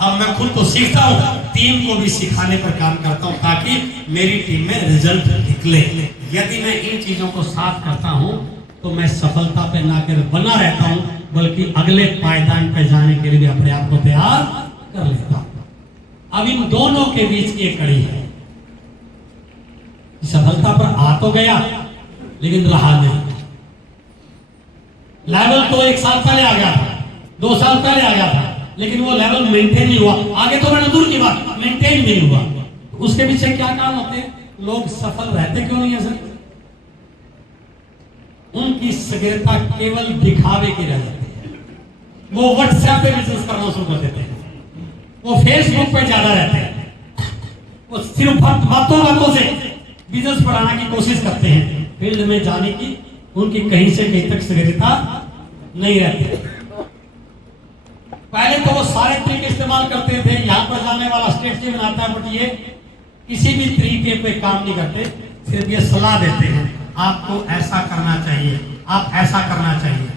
अब मैं खुद तो सीखता हूँ, टीम को भी सिखाने पर काम करता हूँ ताकि मेरी टीम में रिजल्ट निकले। यदि मैं इन चीजों को साथ करता हूँ तो मैं सफलता पे ना कर बना रहता हूँ, बल्कि अगले पायदान पे जाने के लिए भी अपने आप को तैयार कर लेता हूँ। अब इन दोनों के बीच की एक कड़ी है, सफलता पर आ तो गया लेकिन रहा नहीं। लेवल तो 1 साल पहले आ गया था, 2 साल पहले आ गया था, लेकिन वो लेवल मेंटेन नहीं हुआ। आगे तो मैंने दूर की बात, मेंटेन नहीं हुआ। उसके पीछे क्या कारण होते हैं? लोग सफल रहते क्यों नहीं है सर? उनकी सफलता केवल दिखावे की रह जाती है। वो व्हाट्सएप पे बिजनेस करना शुरू कर देते हैं, वो फेसबुक पे ज्यादा रहते हैं, वो सिर्फ बातों से बिजनेस बढ़ाने की कोशिश करते हैं। फील्ड में जाने की उनकी कहीं से कहीं तक सफलता नहीं रहती। पहले तो वो सारे तरीके इस्तेमाल करते थे, यहाँ पर जाने वाला स्ट्रेटजी बनाता है, बट ये किसी भी तरीके पे काम नहीं करते, सिर्फ ये सलाह देते हैं आपको ऐसा करना चाहिए, आप ऐसा करना चाहिए।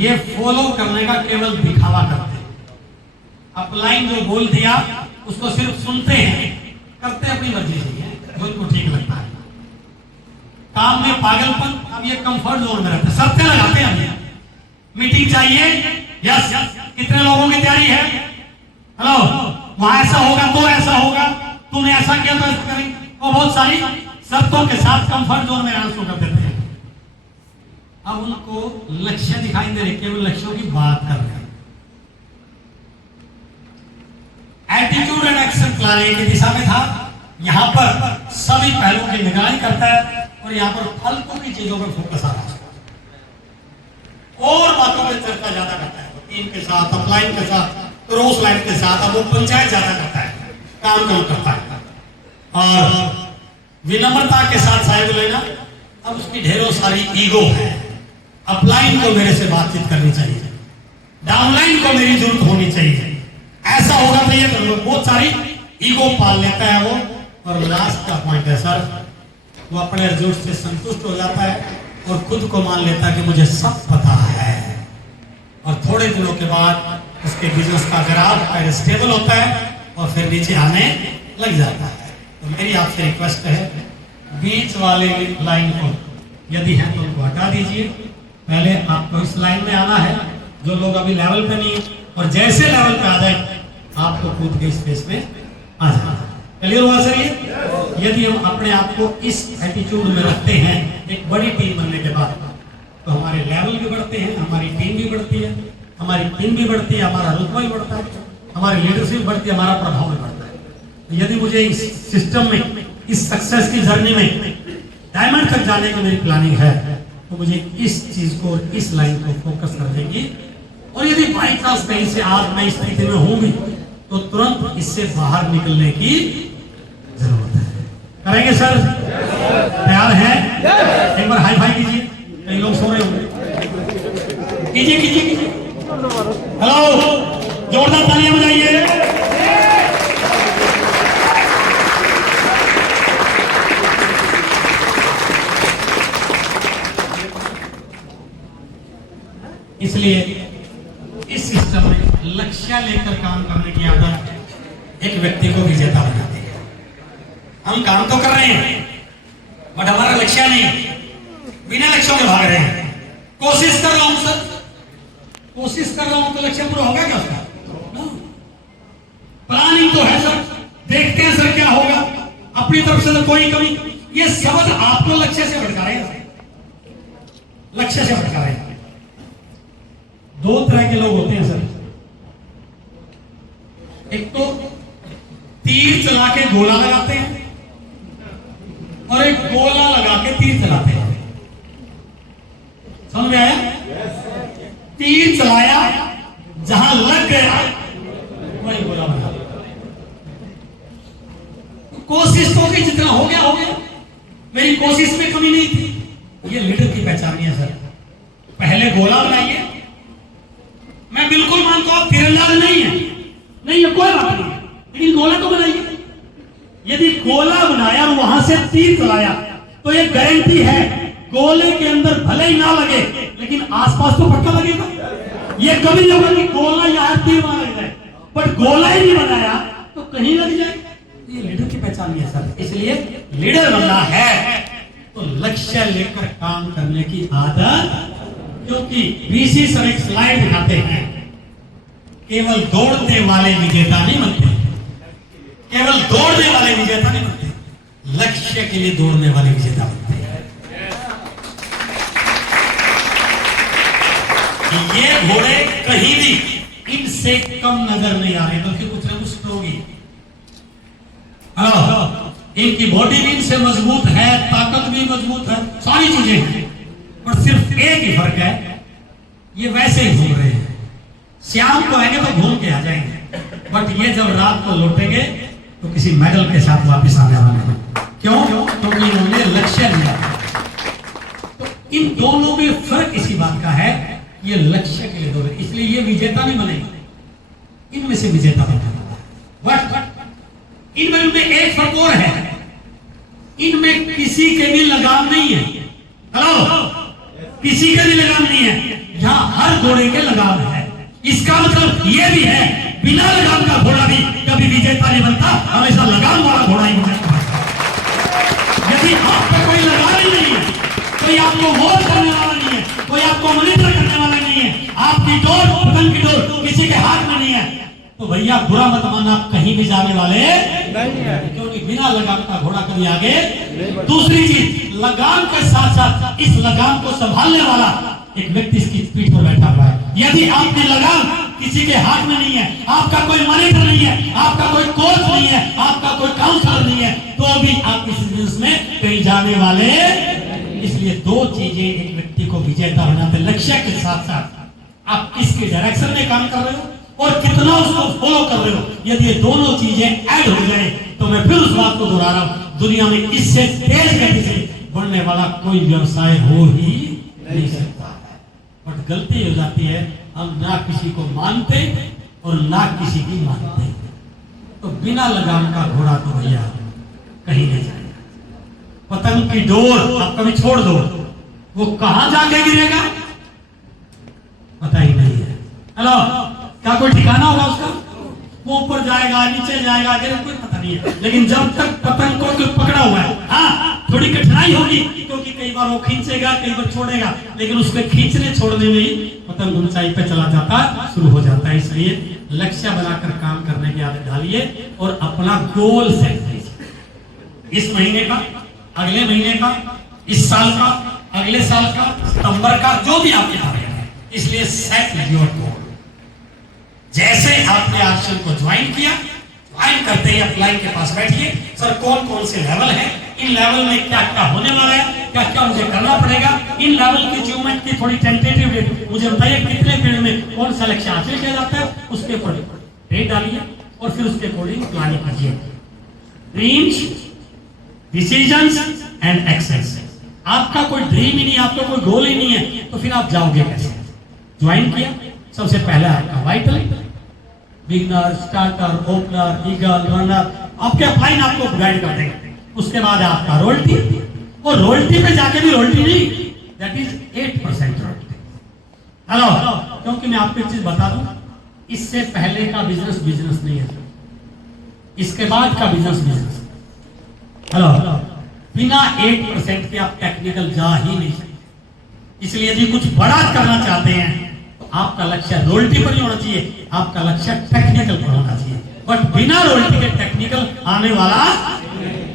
ये फॉलो करने का केवल दिखावा करते हैं। अपलाइन जो बोल दिया उसको सिर्फ सुनते हैं, करते अपनी मर्जी से जो उनको ठीक लगता है। काम में पागलपन, अब ये कंफर्ट जोन में रहते, शर्तें लगाते हैं। मीटिंग चाहिए, यस, कितने लोगों की तैयारी है? हेलो, वहां ऐसा होगा तो ऐसा होगा, तूने ऐसा किया तो ऐसा करेंगे। वो बहुत सारी शर्तों के साथ कंफर्ट जोन में रहना शुरू कर देते हैं। अब उनको लक्ष्य दिखाई दे रहे, केवल लक्ष्यों की बात कर रहे हैं। एटीट्यूड एंड एक्शन प्लान की दिशा में था, यहां पर सभी पहलुओं की निगरानी करता है और यहां पर फालतू की चीजों पर फोकस आ रहा है और बातों पर चर्चा ज्यादा करता है। टीम के साथ, अपलाइन के साथ, क्रॉस लाइन के साथ, अब वो पंचायत ज्यादा करता है, काम कम करता है। और विनम्रता के साथ साइड लेना, अब उसकी ढेरों सारी ईगो है। अपलाइन को मेरे से बातचीत करनी चाहिए, डाउनलाइन को मेरी जरूरत होनी चाहिए, ऐसा होगा तो ये करूंगा। बहुत सारी ईगो पाल लेता है वो। और लास्ट का पॉइंट है सर, वो अपने रिजल्ट से संतुष्ट हो जाता है और खुद को मान लेता है कि मुझे सब पता है। और थोड़े दिनों के बाद उसके बिजनेस का ग्राफ स्टेबल होता है और फिर नीचे आने लग जाता है। तो मेरी आपसे रिक्वेस्ट है, बीच वाले लाइन को यदि है तो उनको हटा दीजिए। पहले आपको इस लाइन में आना है, जो लोग अभी लेवल पे नहीं है, और जैसे लेवल पे आ जाए आपको कूद के स्पेस में आ जाना है। क्लियर हुआ सर? ये यदि हम अपने आप को इस एटीट्यूड में रखते हैं एक बड़ी टीम बनने के बाद, तो हमारे लेवल भी बढ़ते हैं, हमारी टीम भी बढ़ती है, हमारी टीम भी बढ़ती है, हमारा रुतबा भी बढ़ता है, हमारी लीडरशिप बढ़ती है, हमारा प्रभाव भी बढ़ता है। तो यदि मुझे इस सिस्टम में, इस सक्सेस की जर्नी में डायमंड तक जाने की मेरी प्लानिंग है, तो मुझे इस चीज को, इस लाइन को फोकस करने की, और यदि बाई चांस कहीं से आज मैं इस स्थिति में हूं भी तो तुरंत इससे बाहर निकलने की जरूरत है। करेंगे सर? तैयार हैं? एक बार हाई फाई कीजिए, कई लोग सो रहे होंगे। कीजिए कीजिए कीजिए। हेलो, जोरदार तालियां बजाइए। इसलिए इस सिस्टम में लक्ष्य लेकर काम करने की आदत एक व्यक्ति को विजेता बनाती है। हम काम तो कर रहे हैं बट हमारा लक्ष्य नहीं, बिना लक्ष्यों के भाग रहे हैं। कोशिश कर रहा हूं सर, कोशिश कर रहा हूं तो लक्ष्य पूरा होगा क्या उसका? प्लानिंग तो है सर, देखते हैं सर क्या होगा, अपनी तरफ से तो कोई कमी। ये शब्द आपको लक्ष्य से भटका रहे हैं, लक्ष्य से भटका रहे हैं। दो तरह के लोग होते हैं सर, एक तो तीर चला के गोला लगाते हैं और एक गोला लगा के तीर चलाते हैं। समझ में आया? तीर चलाया, जहां लग गया वही गोला बना। कोशिश तो की, जितना हो गया हो गया, मेरी कोशिश में कमी नहीं थी। ये लीडर की पहचान है सर। पहले गोला बनाइए। मैं बिल्कुल मानता हूं तीरंदाज नहीं है, नहीं है, कोई बात नहीं, लेकिन गोला तो बनाइए। यदि गोला बनाया और वहां से तीर चलाया तो ये गारंटी है गोले के अंदर भले ही ना लगे लेकिन आसपास तो पक्का लगेगा। ये कभी नहीं होगा कि गोला यहाँ तीर मारा जाए, बट गोला ही नहीं बनाया तो कहीं लग जाए। ये लीडर की पहचान है सर। इसलिए लीडर बनना है तो लक्ष्य लेकर काम करने की आदत, क्योंकि वीसी सर एक स्लाइड दिखाते हैं, केवल दौड़ने वाले विजेता नहीं बनते, केवल दौड़ने वाले विजेता नहीं बनते, लक्ष्य के लिए दौड़ने वाले विजेता बनते हैं। ये घोड़े कहीं भी इनसे कम नजर नहीं आ रहे, बल्कि कुछ ना कुछ होगी। इनकी बॉडी भी इनसे मजबूत है, ताकत भी मजबूत है, सारी चीजें हैं, पर सिर्फ एक ही फर्क है, ये वैसे ही घूम रहे हैं। शाम को आएंगे तो घूम के आ जाएंगे, बट ये जब रात को लौटेंगे तो किसी मेडल के साथ वापस आने वाले हैं। क्यों? क्योंकि इन्होंने लक्ष्य लिया। तो इन दोनों में फर्क इसी बात का है, ये लक्ष्य के लिए दौड़े, इसलिए ये विजेता नहीं बनेगा, इनमें से विजेता बनेगा। बट इनमें एक फर्क और है, इनमें किसी के भी लगाम नहीं है। हेलो, किसी के भी लगाम नहीं है, यहां हर घोड़े के लगाम है। इसका मतलब यह भी है, बिना लगाम का घोड़ा भी कभी विजेता नहीं बनता, हमेशा लगाम वाला घोड़ा ही बनता। यदि आप पे कोई लगाम ही नहीं है, कोई आपको वोट करने वाला नहीं है, कोई आपको मॉनिटर करने वाला नहीं है, आपकी डोर, पतंग की डोर किसी के हाथ में नहीं है, तो भैया बुरा मत मानना, आप कहीं भी जाने वाले नहीं है, क्योंकि बिना लगाम का घोड़ा कभी आगे। दूसरी चीज, लगाम के साथ साथ इस लगाम को संभालने वाला एक व्यक्ति इसकी पीठ पर बैठा हुआ है। यदि आपकी लगाम किसी के हाथ में नहीं है, आपका कोई मॉनिटर नहीं है, आपका कोई कोच नहीं है, आपका कोई काउंसलर नहीं है, तो भी आप इस बिजनेस में कहीं जाने वाले। इसलिए दो चीजें एक व्यक्ति को विजेता बनाते, लक्ष्य के साथ साथ आप किसके डायरेक्शन में काम कर रहे हो और कितना उसको फॉलो कर रहे हो। यदि ये दोनों चीजें ऐड हो जाए तो मैं फिर उस बात को दोहरा रहा हूं, दुनिया में इससे तेज गति से बढ़ने वाला कोई व्यवसाय हो ही नहीं सकता है। बट गलती हो जाती है, हम ना किसी को मानते और ना किसी की मानते, तो बिना लगाम का घोड़ा तो भैया कहीं नहीं जाएगा। पतंग की डोर आप कभी छोड़ दो, वो कहां जाके गिरेगा पता ही नहीं है। हेलो, क्या कोई ठिकाना होगा उसका? वो ऊपर जाएगा, नीचे जाएगा, कोई पता नहीं है। लेकिन जब तक पतंग को पकड़ा हुआ है, हाँ थोड़ी कठिनाई होगी, क्योंकि कई बार वो खींचेगा, कई बार छोड़ेगा, लेकिन उसके खींचने छोड़ने में ही पतंग ऊंचाई पे चला जाता, शुरू हो जाता है। इसलिए लक्ष्य बनाकर काम करने की आदत डालिए और अपना गोल सेट कीजिए। इस महीने का, अगले महीने का, इस साल का, अगले साल का, सितंबर का, जो भी आपके टारगेट है, इसलिए सेट योर गोल। जैसे आपने आश्रम को ज्वाइन किया, ज्वाइन करते ही आप लाइन के पास बैठिए, सर कौन कौन से लेवल है, इन लेवल में क्या क्या होने वाला है, क्या क्या मुझे करना पड़ेगा, इन लेवल की अचीवमेंट की थोड़ी टेंटेटिव डेट मुझे बताइए, कितने पीरियड में कौन सा लक्ष्य हासिल किया जाता है, उसके ऊपर डेट डालिए और फिर उसके अकॉर्डिंग प्लानिंग कीजिए। Dreams, decisions and actions. आपका कोई ड्रीम ही नहीं, आपका कोई गोल ही नहीं है, तो फिर आप जाओगे कैसे? ज्वाइन किया, सबसे पहला आपका vital, beginner, starter, opener, eagle, runner, आपके अपलाइन आपको गाइड कर देंगे। उसके बाद आपका रोयल्टी, और रोयल्टी पे जाके भी रोयल्टी नहीं, दैट इज 8% रोयल्टी। हेलो, क्योंकि मैं आपको एक चीज बता दूं, इससे पहले का बिजनेस बिजनेस नहीं है, इसके बाद का बिजनेस बिजनेस। हेलो, बिना 8% के आप टेक्निकल जा ही नहीं सकते। इसलिए यदि कुछ बड़ा करना चाहते हैं तो आपका लक्ष्य रोयल्टी पर नहीं होना चाहिए, आपका लक्ष्य टेक्निकल पर होना चाहिए। बट बिना रोयल्टी के टेक्निकल आने वाला,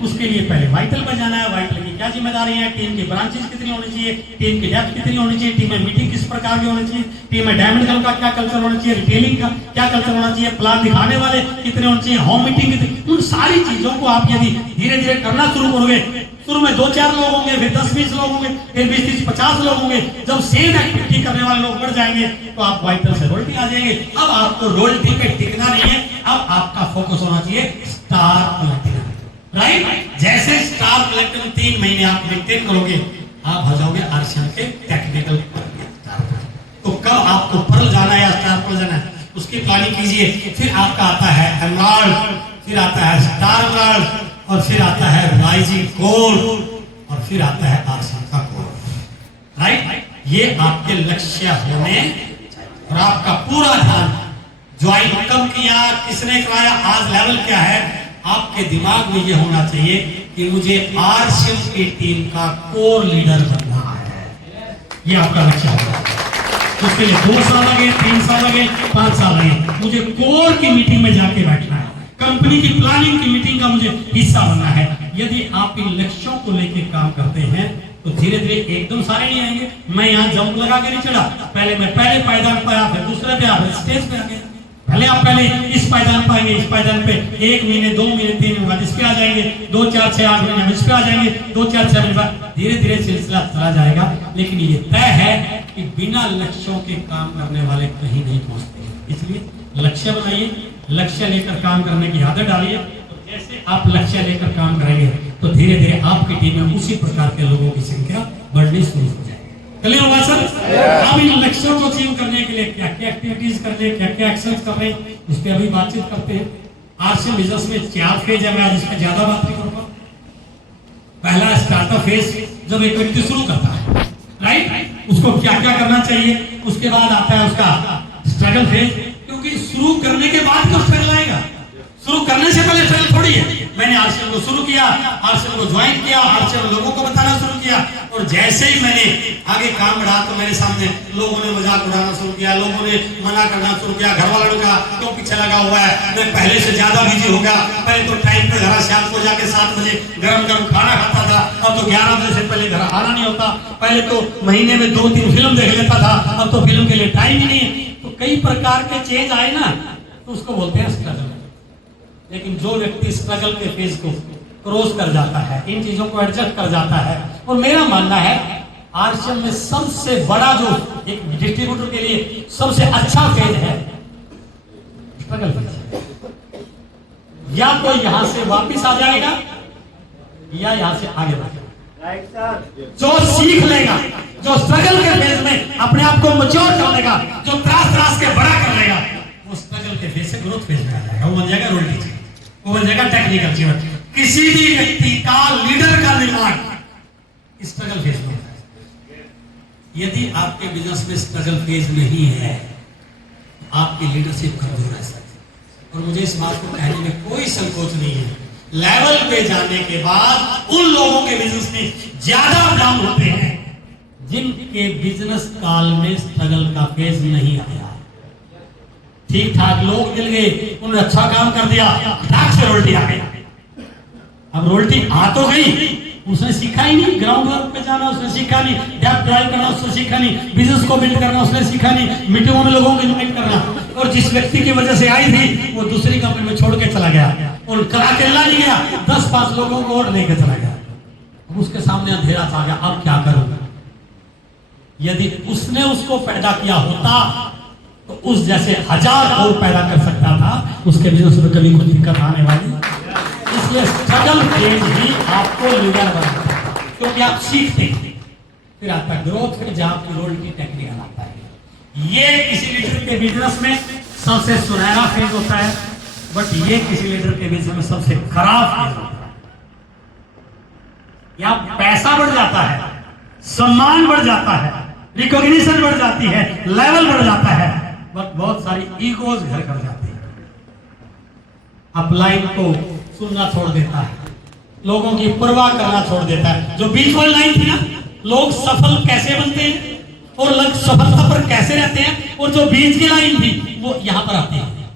उसके लिए पहले वाइटल पर जाना है। वाइटल की क्या जिम्मेदारी है, टीम की ब्रांचेस कितनी होनी चाहिए, टीम की डेप्थ कितनी होनी चाहिए, टीम में मीटिंग किस प्रकार की होनी चाहिए, टीम में डायमंड क्लब का क्या कल्चर होना चाहिए, रिटेलिंग का क्या कल्चर होना चाहिए, प्लान दिखाने वाले कितने होने चाहिए, होम मीटिंग, उन सारी चीजों को आप यदि धीरे धीरे करना शुरू करोगे, शुरू में 2-4 लोग होंगे, फिर 10-20 लोग होंगे, फिर 20-30-50 लोग होंगे, जब सेम एक्टिविटी करने वाले लोग बढ़ जाएंगे तो आप वाइटल से रोयल्टी आ जाएंगे। अब आपको रोयल्टी पे टिकना नहीं है, अब आपका फोकस होना चाहिए स्टार प्लैटिनम, राइट? जैसे स्टार प्लैटिनम 3 महीने आप मेंटेन करोगे, आप हो जाओगे आरसीएम के टेक्निकल। तो कब आपको पर्ल जाना है या स्टार पर्ल जाना है, उसकी प्लानिंग कीजिए। फिर आपका आता है एमराल्ड, फिर आता है स्टार एमराल्ड, और फिर आता है राइजिंग गोल्ड, और फिर आता है आरसीएम का गोल्ड, राइट? ये आपके लक्ष्य होने। और आपका पूरा ध्यान ज्वाइन कब किया, किसने कराया, आज लेवल क्या है, आपके दिमाग में ये होना चाहिए कि मुझे आरसीएम की टीम का कोर लीडर बनना है। ये आपका लक्ष्य होगा। तो उसके लिए 2 साल लगे, 3 साल लगे, 5 साल लगे, मुझे कोर की मीटिंग में जाके बैठना है, कंपनी की प्लानिंग की मीटिंग का मुझे हिस्सा बनना है। यदि आप इन लक्ष्यों को लेके काम करते हैं तो धीरे धीरे एकदम सारे नहीं आएंगे। मैं यहाँ जंप लगा के नहीं चढ़ा, पहले मैं पहले पायदान पे आया, फिर दूसरे पे आया, स्टेज पे आ गया। पहले आप पहले इस पायदान पे आएंगे, इस पायदान पे 1 महीने 2 महीने 3 महीने बाद इस पे आ जाएंगे, 2 4 6 8 महीने इस पे आ जाएंगे, 2 4 6 महीने बाद धीरे धीरे सिलसिला चला जाएगा। लेकिन ये तय है कि बिना लक्ष्यों के काम करने वाले कहीं नहीं पहुंचते। इसलिए लक्ष्य बनाइए, लक्ष्य लेकर काम करने की आदत डालिए। तो जैसे आप लक्ष्य लेकर काम करेंगे तो धीरे धीरे आपकी टीम में उसी प्रकार के लोगों की संख्या बढ़नी शुरू हो जाएगी। क्लियर होगा सर? हम इन लक्ष्यों को अचीव करने के लिए क्या क्या एक्टिविटीज कर रहे हैं, क्या क्या एक्शन कर रहे हैं, उस पर अभी बातचीत करते हैं। आरसीएम बिजनेस में 4 फेज है, मैं आज इस पर ज्यादा बात नहीं करूंगा। पहला स्टार्टअप फेज, जब एक व्यक्ति शुरू करता है, राइट, उसको क्या क्या करना चाहिए। उसके बाद आता है उसका स्ट्रगल फेज, क्योंकि शुरू करने के बाद तो स्ट्रगल आएगा, शुरू करने से पहले स्ट्रगल थोड़ी है। मैंने आरसीएम को शुरू किया, आरसीएम को ज्वाइन किया, आरसीएम लोगों को बताना शुरू किया, और जैसे ही मैंने आगे काम बढ़ा तो मेरे सामने लोगों ने मजाक उड़ाना शुरू किया, लोगों ने मना करना शुरू किया। घर वालों ने कहा क्यों पीछे लगा हुआ है, मैं पहले से ज्यादा बिजी हो गया। पहले तो टाइम पे घर शाम को जाके 7 बजे गरम गरम खाना खाता था, अब तो 11 बजे से पहले घर आना नहीं होता। पहले तो महीने में 2-3 फिल्म देख लेता था, अब तो फिल्म के लिए टाइम ही नहीं है। तो कई प्रकार के चेंज आए ना, तो उसको बोलते हैं स्ट्रगल। लेकिन जो व्यक्ति स्ट्रगल के फेज को क्रॉस कर जाता है, इन चीजों को एडजस्ट कर जाता है, और मेरा मानना है आरसीएम में सबसे बड़ा जो एक डिस्ट्रीब्यूटर के लिए सबसे अच्छा फेज है स्ट्रगल फेज। या तो यहां से वापिस आ जाएगा या यहां से आगे बढ़ेगा। जो सीख लेगा, जो स्ट्रगल के फेज में अपने आप को मैच्योर कर लेगा, जो त्रास के बड़ा कर लेगा, वो स्ट्रगल के फेज से ग्रोथ फेज में आ जाएगा। वो बन जाएगा रोल टीचर, वो बन जाएगा टेक्निकल जीवन। किसी भी व्यक्ति का लीडर का निर्माण स्ट्रगल फेज में होता है। यदि आपके बिजनेस में स्ट्रगल फेज नहीं है, आपकी लीडरशिप कमजोर है सर। और मुझे इस बात को कहने में कोई संकोच नहीं है। लेवल पे जाने के बाद उन लोगों के बिजनेस में ज्यादा डाउन होते हैं जिनके बिजनेस काल में स्ट्रगल का फेज नहीं आया। ठीक ठाक लोग मिल गए, उन्होंने अच्छा काम कर दिया, ठाक से रोल्टी आ गई। अब रोल्टी आ तो गई, उसने सीखा ही नहीं, ग्राउंड वर्क पे जाना उसने सीखा नहीं, डेप्थ ड्राइव करना उसने सीखा नहीं, बिजनेस को बिल्ड करना उसने सीखा नहीं, मीटिंगों में लोगों को इन्वाइट करना। और जिस व्यक्ति की वजह से आई थी वो दूसरी कंपनी में छोड़ के चला गया और करा के ला नहीं गया, 10-5 लोगों को और लेकर चला गया। अब उसके सामने अंधेरा आ गया, अब क्या करूंगा। यदि उसने उसको पैदा किया होता तो उस जैसे 1000 और पैदा कर सकता था, उसके बिजनेस में कभी कोई दिक्कत आने वाली। इसलिए स्ट्रगल फेज ही आपको लीडर बनाता है, क्योंकि आप सीखते हैं, फिर आता है ग्रोथ, फिर जहां आपकी रोल की टेक्निकल आता है। ये किसी लीडर के बिजनेस में सबसे सुनहरा फेज होता है, बट ये किसी लीडर के बिजनेस में सबसे खराब फेज होता है। या पैसा बढ़ जाता है, सम्मान बढ़ जाता है, रिकॉग्निशन बढ़ जाती है, लेवल बढ़ जाता है, बट बहुत सारी ईगोज घर कर जाती है। अपलाइन को सुनना छोड़ देता है, लोगों की परवाह करना छोड़ देता है। जो बीच वाली लाइन थी ना, लोग सफल कैसे बनते हैं और लोग सफलता पर कैसे रहते हैं, और जो बीच की लाइन थी वो यहां पर आती है।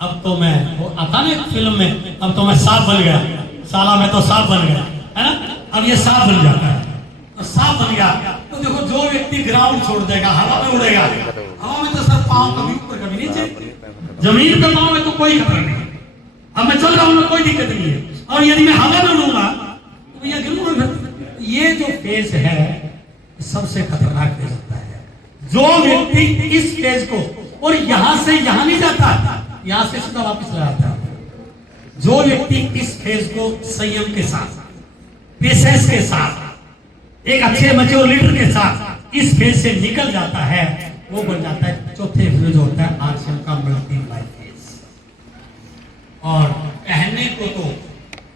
अब तो मैं वो आता ना एक फिल्म में, अब तो मैं सांप बन गया, साला मैं तो सांप बन गया, है ना। अब ये सांप बन जाता है, और सांप बन गया तो देखो जो व्यक्ति ग्राउंड छोड़ देगा, हवा में उड़ेगा, हवा में तो सर पांव कभी ऊपर कभी नीचे, जमीन पे पांव में तो कोई खतरा नहीं। अब मैं चल रहा हूं, कोई दिक्कत नहीं है, और यदि मैं हवा में उड़ूंगा तो भैया गिरूंगा। ये जो फेज है सबसे खतरनाक फेज होता है। जो व्यक्ति इस फेज को, और यहां से यहां नहीं जाता, यहां से सीधा वापस आ जाता है। जो व्यक्ति इस फेज को संयम के साथ, पेशेंस के साथ, एक अच्छे मैच्योर लीडर के साथ इस फेज से निकल जाता है, वो बन जाता है चौथे फेज होता है आरसीएम का मल्टीप्लाई फेज। और कहने को तो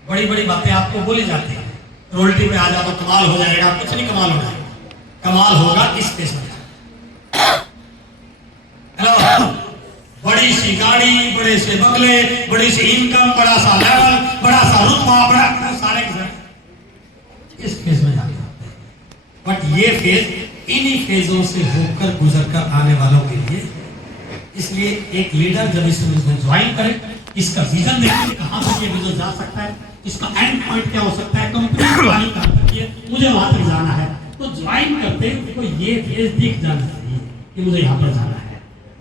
बड़ी बड़ी बातें आपको बोली जाती है, रोल्टी पे आ जाओ तो कमाल हो जाएगा, कुछ नहीं कमाल हो जाएगा। कमाल होगा इस फेज में। बड़ी सी गाड़ी, बड़े से बंगले, बड़ी सी इनकम, बड़ा सा लेवल, बड़ा सा रुतबा, बड़ा सारे के सारे इस फेज में जाते हैं। बट ये फेज इन्हीं फेजों से होकर गुजरकर आने वालों के लिए, इसलिए एक लीडर जब इस बिजनेस में ज्वाइन करे, इसका विजन देखिए कहां तक ये बिजनेस जा सकता है, इसका एंड पॉइंट क्या हो सकता है, कंपनी प्लानिंग कहां तक है, मुझे वहां तक जाना है, तो ज्वाइन करते देखो ये फेज दिख जाना चाहिए कि मुझे यहाँ पर जाना है।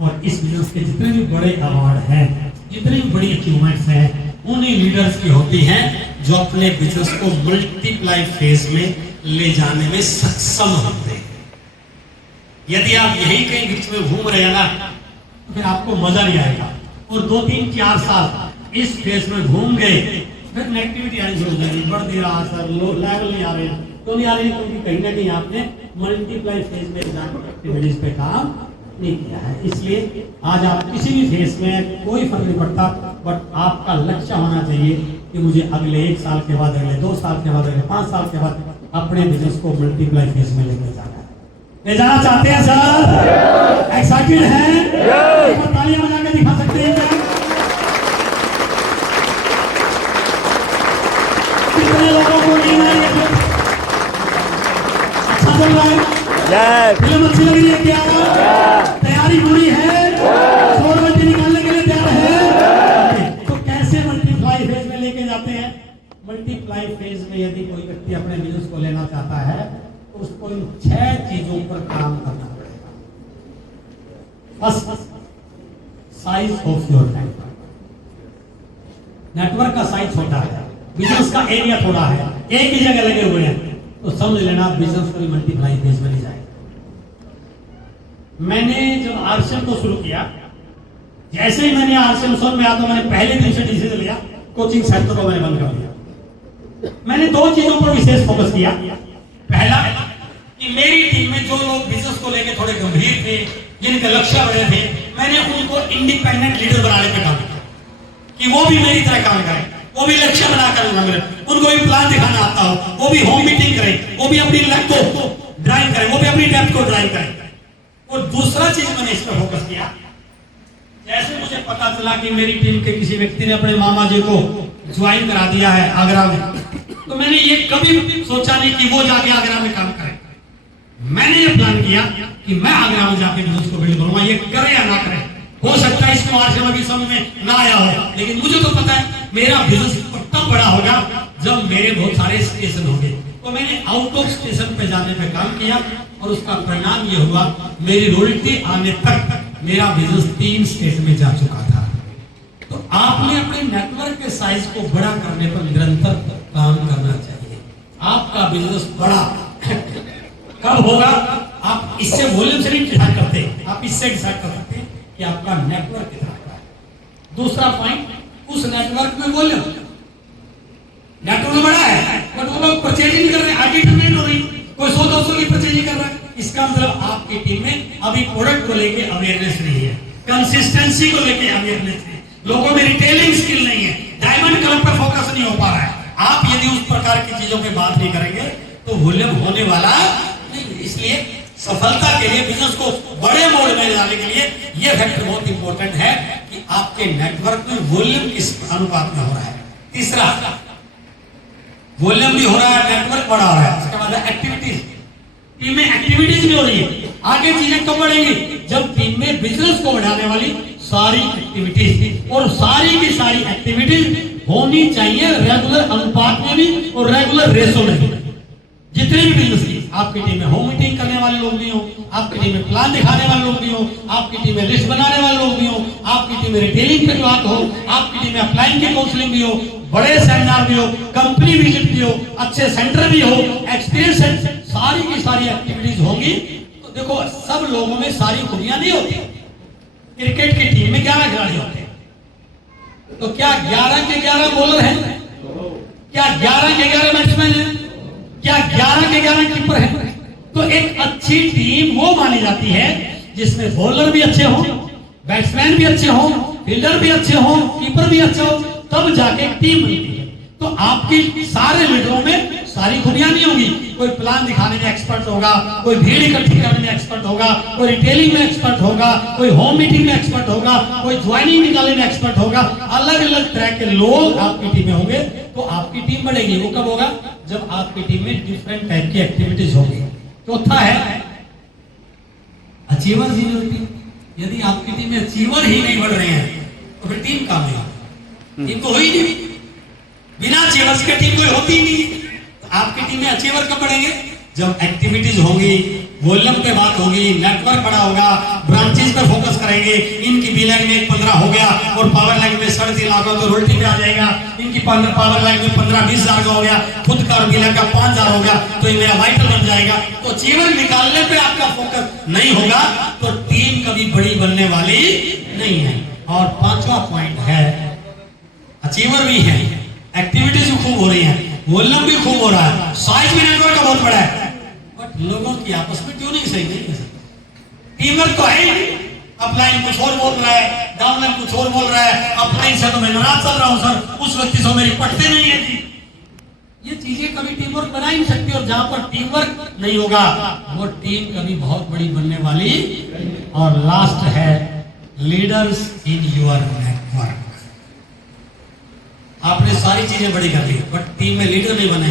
और इस बिजनेस के जितने भी बड़े अवार्ड हैं, जितनी भी बड़ी अचीवमेंट्स हैं, उन्हीं लीडर्स की होती हैं जो अपने बिजनेस को मल्टीप्लाई फेज में ले जाने में सक्षम होते हैं। यदि आप यही कहीं बीच में घूम रहे हैं ना, तो फिर आपको मजा नहीं आएगा। और 2, 3, 4 साल इस फेज में घूम गए, फिर नेगेटिविटी आनी शुरू हो जाएगी, बढ़ दे रहा सर, लेवल नहीं आ रहे हैं, तो नहीं आ रही, क्योंकि कहीं ना कहीं आपने मल्टीप्लाई फेज में एक्टिविटीज पे काम नहीं किया है। इसलिए आज आप किसी भी फेज में कोई फर्क नहीं पड़ता, बट आपका लक्ष्य होना चाहिए कि मुझे अगले 1 साल के बाद, अगले 2 साल के बाद, अगले 5 साल के बाद अपने बिजनेस को मल्टीप्लाई फेज में लेकर जाना है। ले जाना चाहते हैं सर? एक्साइटेड हैं? तालियां बजा के दिखा सकते हैं क्या? कितने लोगों को नींद आई है? अच्छा चल रहा है? फिल्म अच्छी लग रही है क्या? तैयारी पूरी है? शोरबत्ती निकालने के लिए तैयार है? तो कैसे मल्टीप्लाई फेज में लेके जाते हैं? मल्टीप्लाई फेज में यदि कोई व्यक्ति अपने बिजनेस को लेना चाहता है, तो उसको इन 6 चीजों पर काम करना पड़ेगा। First, size of your network. Network का साइज छोटा है, बिजनेस का एरिया थोड़ा है, एक ही जगह लगे हुए हैं, तो समझ लेना बिजनेस को मल्टीप्लाई फेज में ले जाएगा। मैंने जब आरसीएम को शुरू किया, जैसे ही मैंने आरसीएम शोर में आया, तो मैंने पहले दिन से डिसीजन लिया, कोचिंग सेंटर को मैंने बंद कर दिया। मैंने 2 चीजों पर विशेष फोकस किया। पहला कि मेरी टीम में जो लोग बिजनेस को लेकर थोड़े गंभीर थे, जिनके लक्ष्य बड़े थे, मैंने उनको इंडिपेंडेंट लीडर बनाने पे काम किया कि वो भी मेरी तरह काम करें, वो भी लक्ष्य बनाकर उनको भी प्लान दिखाना आता हो, वो भी होम मीटिंग करें, वो भी अपनी लक को ड्राइव करें, वो भी अपनी डेप्थ को ड्राइव करें। और दूसरा चीज मैंने इस पर फोकस किया, जैसे मुझे पता चला कि मेरी टीम के किसी व्यक्ति ने अपने मामा जी को ज्वाइन करा दिया है आगरा में, तो मैंने ये कभी सोचा नहीं कि वो जाके आगरा में काम करे। मैंने ये प्लान किया कि मैं आगरा में जाके बिजनेस को बिल्ड करूंगा, ये करे या ना करे। हो सकता है इसको आज अभी समझ में ना आया हो, लेकिन मुझे तो पता है मेरा बिजनेस तब बड़ा होगा जब मेरे बहुत सारे स्टेशन होंगे। तो मैंने आउट ऑफ स्टेशन पे जाने पे काम किया, और उसका परिणाम ये हुआ, मेरी रॉयल्टी आने तक मेरा बिजनेस 3 स्टेट में जा चुका था। तो आपने अपने नेटवर्क के साइज को बड़ा करने पर निरंतर काम करना चाहिए। आपका बिजनेस बड़ा कब होगा? आप इससे वॉल्यूम से नहीं डिसाइड करते, आप इससे डिसाइड कर सकते हैं कि आपका नेटवर्क कितना बड़ा है। दूसरा पॉइंट, उस नेटवर्क में वॉल्यूम, नेटवर्क बड़ा है बट वो लोग परचेजिंग कर रहे हैं, आगे नहीं हो रही, कोई 100-200 की परचेजिंग कर रहा है। इसका मतलब आपकी टीम में अभी प्रोडक्ट को लेके अवेयरनेस नहीं है, कंसिस्टेंसी को लेके अवेयरनेस नहीं है, लोगों में रिटेलिंग स्किल नहीं है, डायमंड कलर पर फोकस नहीं हो पा रहा है। आप यदि उस प्रकार की चीजों पे बात नहीं करेंगे तो वॉल्यूम होने वाला नहीं। इसलिए सफलता के लिए, बिजनेस को बड़े मोड में ले जाने के लिए यह फैक्टर बहुत इंपॉर्टेंट है कि आपके नेटवर्क में वॉल्यूम किस अनुपात में हो रहा है। तीसरा, वॉल्यूम भी हो रहा है, नेटवर्क बड़ा हो रहा है। उसके बाद एक्टिविटीज, टीम में एक्टिविटीज भी हो रही है। आगे चीजें कब बढ़ेंगी? जब टीम में बिजनेस को बढ़ाने वाली सारी एक्टिविटीज, और सारी की सारी एक्टिविटीज होनी चाहिए रेगुलर अनुपात में भी और रेगुलर रेशो में भी। जितने भी बिजनेस की आपकी टीम में होम मीटिंग करने वाले लोग भी हो, आपकी टीम में प्लान दिखाने वाले लोग भी हो, आपकी टीम में लिस्ट बनाने वाले लोग भी हो, आपकी टीम में रिटेलिंग की बात हो, आपकी टीम में अप्लाइंग की काउंसलिंग भी हो, बड़े सेमिनार भी हो, कंपनी विजिट भी हो, अच्छे सेंटर भी हो, एक्सपीरियंस, सारी की सारी एक्टिविटीज होंगी। तो देखो, सब लोगों में सारी खूबियां नहीं होती। क्रिकेट की टीम में 11 खिलाड़ी होते हैं, तो क्या 11 के 11 बॉलर हैं? क्या 11 के 11 बैट्समैन हैं? क्या 11 के 11 कीपर हैं? तो एक अच्छी टीम वो मानी जाती है जिसमें बॉलर भी अच्छे हों, बैट्समैन भी अच्छे हों, फील्डर भी अच्छे हों, कीपर भी अच्छे हो, तब जाके टीम बनती है। तो आपकी सारे लीडरों में सारी खूबियां नहीं होगी। कोई प्लान दिखाने में एक्सपर्ट होगा, कोई भीड़ इकट्ठी करने में एक्सपर्ट होगा, कोई रिटेलिंग में एक्सपर्ट होगा, कोई होम मीटिंग में एक्सपर्ट होगा, कोई ज्वाइनिंग निकालने में एक्सपर्ट होगा। अलग अलग तरह के लोग आपकी टीम में होंगे तो आपकी टीम बढ़ेगी। वो कब होगा? जब आपकी टीम में डिफरेंट टाइप की एक्टिविटीज होगी। चौथा है अचीवर्स इन योर टीम। यदि आपकी टीम में अचीवर ही नहीं बढ़ रहे हैं तो फिर टीम कहां में? टीम तो हो ही नहीं। बिना अचीवर्स की टीम कोई होती ही नहीं। आपकी टीम में अचीवर कब बढ़ेंगे? जब एक्टिविटीज होंगी, वॉल्यूम पे बात होगी, नेटवर्क बड़ा होगा, ब्रांचेस पे फोकस करेंगे। इनकी बी लाइन में 15 हो गया और पावर लाइन में 3.5 लाख हो तो रोल्टी पे आ जाएगा। इनकी पावर लाइन में 15-20 हजार का हो गया, खुद का और बी लाइन का 5 हजार हो गया तो ये मेरा वाइटल बन जाएगा। तो अचीवर निकालने पे आपका फोकस नहीं होगा तो टीम कभी बड़ी बनने वाली नहीं है। और 5वां पॉइंट है अचीवर भी है, एक्टिविटीज भी खूब हो रही है, वॉल्यूम भी खूब हो रहा है, साइज भी नेटवर्क का बहुत बड़ा है, बट लोगों की आपस में ट्यूनिंग सही नहीं है। टीम वर्क तो है ही। अपलाइन कुछ और बोल रहा है, डाउनलाइन कुछ और बोल रहा है। अपलाइन से तो मैं नाराज चल रहा हूं सर, उस व्यक्ति से मेरी पटते नहीं है जी। ये चीजें कभी टीम वर्क बना ही नहीं सकती। और जहां पर टीम वर्क नहीं होगा वो टीम कभी बहुत बड़ी बनने वाली। और लास्ट है लीडर्स इन योर नेटवर्क। आपने सारी चीजें बड़ी कर ली बट टीम में लीडर नहीं बने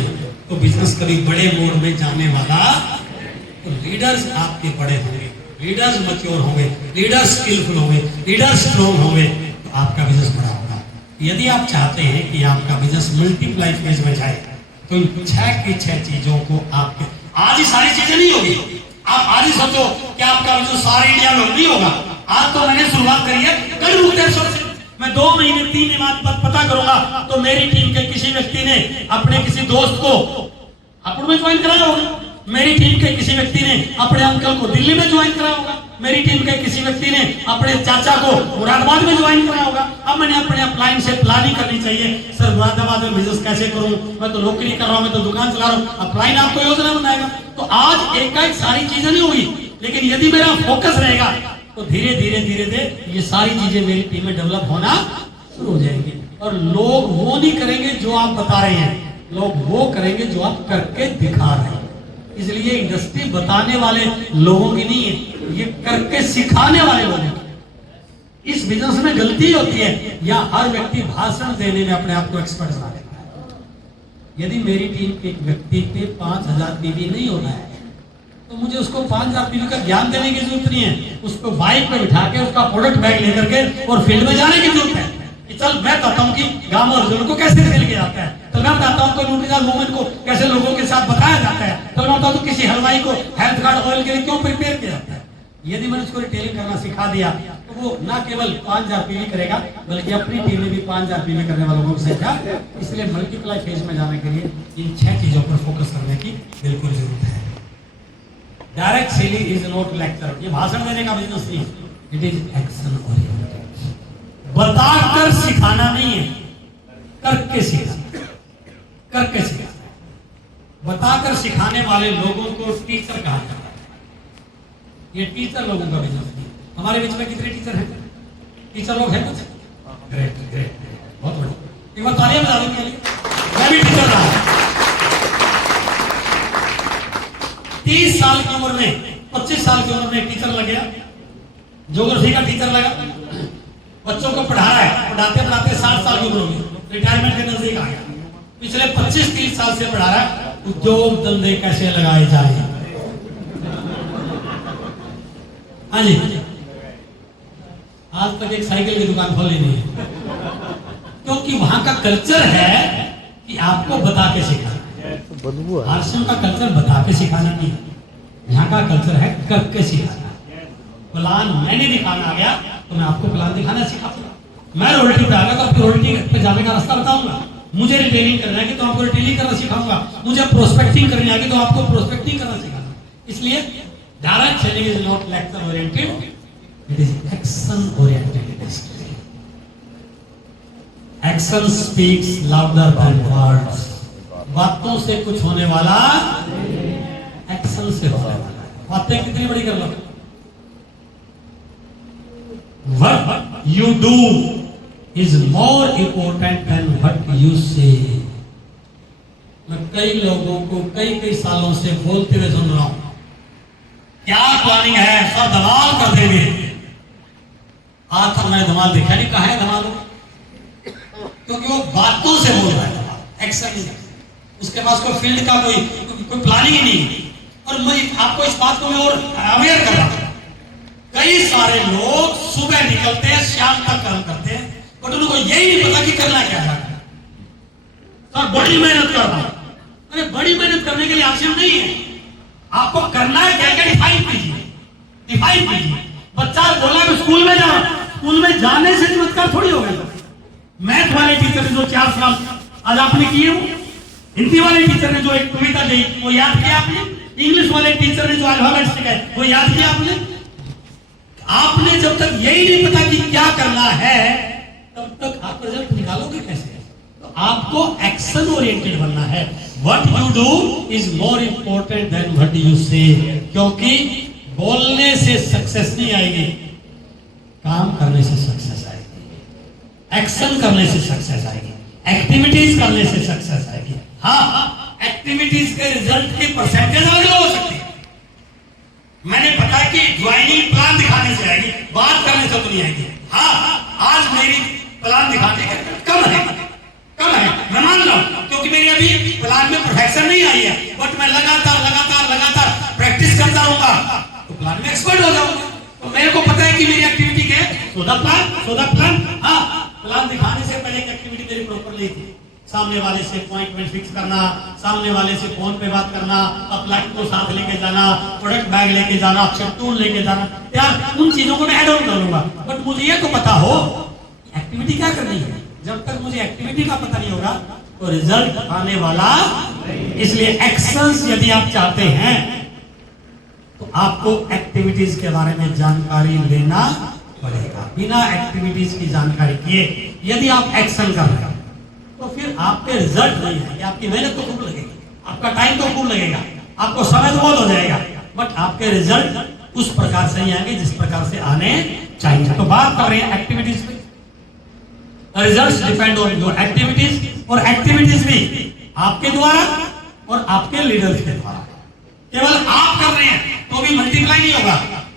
तो बिजनेस कभी बड़े मोड में जाने वाला। तो लीडर्स आपके बड़े होंगे, लीडर्स मैच्योर होंगे, लीडर्स स्किलफुल होंगे, लीडर्स स्ट्रॉन्ग होंगे तो आपका बिजनेस बड़ा होगा। यदि आप चाहते हैं कि आपका बिजनेस मल्टीप्लाई फेज में जाए तो इन 6 की 6 चीजों को आपके आज ही सारी चीजें नहीं होगी। आप आज ही सोचो कि आपका बिजनेस सारे इंडिया में नहीं होगा। आज तो मैंने शुरुआत करी है, कल रुकते सोच मैं 2 महीने 3 महीने बाद पता करूंगा तो मेरी टीम के किसी व्यक्ति ने अपने किसी दोस्त को हापुड़ में ज्वाइन कराया होगा, मेरी टीम के किसी व्यक्ति ने अपने अंकल को दिल्ली में ज्वाइन कराया होगा, मेरी टीम के किसी व्यक्ति ने अपने चाचा को मुरादाबाद में ज्वाइन कराया होगा। अब मैंने अपने अपलाइन से प्लानिंग करनी चाहिए, सर मुरादाबाद में बिजनेस कैसे करूं, मैं तो नौकरी कर रहा हूं, मैं तो दुकान चला रहा हूं। अपलाइन आपको योजना बनाएगा। तो आज एक सारी चीजें नहीं हुई, लेकिन यदि मेरा फोकस रहेगा तो धीरे धीरे धीरे धीरे ये सारी चीजें मेरी टीम में डेवलप होना शुरू हो जाएंगी। और लोग वो नहीं करेंगे जो आप बता रहे हैं, लोग वो करेंगे जो आप करके दिखा रहे हैं। इसलिए इंडस्ट्री बताने वाले लोगों की नहीं है, ये करके सिखाने वाले लोगों की। इस बिजनेस में गलती होती है या हर व्यक्ति भाषण देने में अपने आप को एक्सपर्ट बना लेता है। यदि मेरी टीम के एक व्यक्ति पे 5000 पीवी नहीं होना है तो मुझे उसको 5000 पीवी का ज्ञान देने की जरूरत नहीं है। उसको बाइक पे बिठा के उसका प्रोडक्ट बैग लेकर के और फील्ड में जाने की जरूरत है कि चल मैं बताता हूँ कि गांव और को कैसे खेल के जाता है, तो मैं बताता हूँ न्यूट्रिशन मूवमेंट को कैसे लोगों के साथ बताया जाता है, तो मैं बताता हूँ किसी हलवाई को हेल्थ कार्ड ऑयल के लिए क्यों प्रिपेयर किया जाता है। यदि मैंने उसको रिटेलिंग करना सिखा दिया तो वो ना केवल 5000 पीवी करेगा बल्कि अपनी टीम में भी 5000 पीवी करने वालों को संख्या। इसलिए मल्टीप्लाई फेज में जाने के लिए इन 6 चीजों पर फोकस करने की बिल्कुल जरूरत है। Direct selling is not lecture, ये भाषण देने का बिजनेस नहीं, इट इज एक्शन ओरिएंटेड। बताकर सिखाना नहीं है, करके सिखाना, करके सिखाना। बताकर सिखाने वाले लोगों को टीचर कहा जाता है। ये टीचर लोगों का बिजनेस नहीं। हमारे बीच में कितने टीचर हैं? टीचर लोग हैं कुछ? ग्रेट ग्रेट, बहुत बढ़िया। एक बार तालियां बजा दो के लिए। मैं भी टीचर रहा 30 साल की उम्र में, 25 साल की उम्र में टीचर लग गया, ज्योग्राफी का टीचर लगा, बच्चों को पढ़ा रहा है, पढ़ाते पढ़ाते 60 साल की उम्र होगी, रिटायरमेंट के नजदीक आ गया। पिछले 25-30 साल से पढ़ा रहा है उद्योग धंधे कैसे लगाए जाए। हाँ जी, आज तक एक साइकिल की दुकान खोली नहीं है, क्योंकि वहां का कल्चर है कि आपको बता के सिखाना। आश्रम का कल्चर बता के सिखाना नहीं, यहाँ का कल्चर है करके सिखाना। प्लान मैंने दिखाना आ गया तो मैं आपको प्लान दिखाना सिखाऊंगा। मैं रोल्टी पे आ गया तो आपको रोल्टी पे जाने का रास्ता बताऊंगा। मुझे रिटेलिंग करना है कि तो आपको रिटेलिंग करना सिखाऊंगा। मुझे प्रोस्पेक्टिंग करनी आएगी तो आपको प्रोस्पेक्टिंग करना सिखाऊंगा। इसलिए direct selling is not lecture oriented, it is action oriented. Action speaks louder than words. बातों से कुछ होने वाला, एक्शन से होने वाला। बातें कितनी बड़ी कर लो, what you do is more important than what you say। मैं कई लोगों को कई सालों से बोलते हुए सुन रहा हूं, क्या प्लानिंग है, सब धमाल कर देंगे। आज तक मैंने धमाल देखा नहीं, कहा है धमाल, क्योंकि वो बातों से बोल रहा है, एक्शन नहीं। उसके पास कोई फील्ड का कोई प्लानिंग ही नहीं। और मैं आपको इस बात को मैं और अवेयर कर रहा हूं, कई सारे लोग सुबह निकलते हैं, शाम तक काम करते हैं, बट उनको यही नहीं पता कि करना क्या है। सर बड़ी मेहनत कर रहा हूं, अरे बड़ी मेहनत करने के लिए ऑप्शन नहीं है, आपको करना है क्या, डिफाइन कीजिए, डिफाइन कीजिए। बच्चा बोला मैं स्कूल में जाऊं, स्कूल में जाने से चमत्कार थोड़ी हो गया। मैथ वाले टीचर ने जो 4 साल आज आपने किए, वो हिंदी वाले टीचर ने जो एक कविता दी वो याद किया आपने, इंग्लिश वाले टीचर ने जो अल्फाबेट सिखाए वो याद किया आपने। आपने जब तक यही नहीं पता कि क्या करना है, तब तक आप रिजल्ट निकालोगे कैसे? तो आपको एक्शन ओरिएंटेड बनना है। What you do is more important than what you say, क्योंकि बोलने से सक्सेस नहीं आएगी, काम करने से सक्सेस आएगी, एक्शन करने से सक्सेस आएगी, एक्टिविटीज करने से सक्सेस आएगी। हाँ, एक्टिविटीज के रिजल्ट की परसेंटेज अलग हो सकती है। मैंने पता कि ज्वाइनिंग प्लान दिखाने से आएगी, बात करने से तो नहीं आएगी। हाँ, आज मेरी प्लान दिखाने का कम है, मैं मान रहा हूं, क्योंकि मेरी अभी प्लान में परफेक्शन नहीं आई है, बट मैं लगातार प्रैक्टिस करता रहूंगा तो प्लान में एक्सपर्ट हो जाऊंगा। तो मेरे को पता है कि मेरी एक्टिविटी क्या है, सो द प्लान। हाँ, प्लान दिखाने से पहले एक एक्टिविटी मेरी प्रॉपरली थी, सामने वाले से अपॉइंटमेंट फिक्स करना, सामने वाले से फोन पे बात करना, अपलाइन को साथ लेके जाना, प्रोडक्ट बैग लेके जाना, अक्षर टूल लेके जाना, यार उन चीजों को मैं ऐड ऑन कर लूंगा। बट मुझे ये तो पता हो एक्टिविटी क्या करनी है। जब तक मुझे एक्टिविटी का पता नहीं होगा तो रिजल्ट आने वाला। इसलिए एक्शंस यदि आप चाहते हैं तो आपको एक्टिविटीज के बारे में जानकारी लेना पड़ेगा। बिना एक्टिविटीज की जानकारी किए यदि आप एक्शन कर रहे हैं तो फिर आपके रिजल्ट नहीं आएंगे। आपकी मेहनत तो खूब लगेगी, आपका टाइम तो खूब लगेगा, आपको समय तो बहुत हो जाएगा, बट आपके रिजल्ट उस प्रकार से नहीं आएंगे जिस प्रकार से आने चाहिए। तो बात कर रहे हैं एक्टिविटीज पे। Results depend on your activities, और एक्टिविटीज भी आपके द्वारा और आपके लीडर्स के द्वारा। केवल आप कर रहे हैं तो भी मल्टीप्लाई नहीं होगा,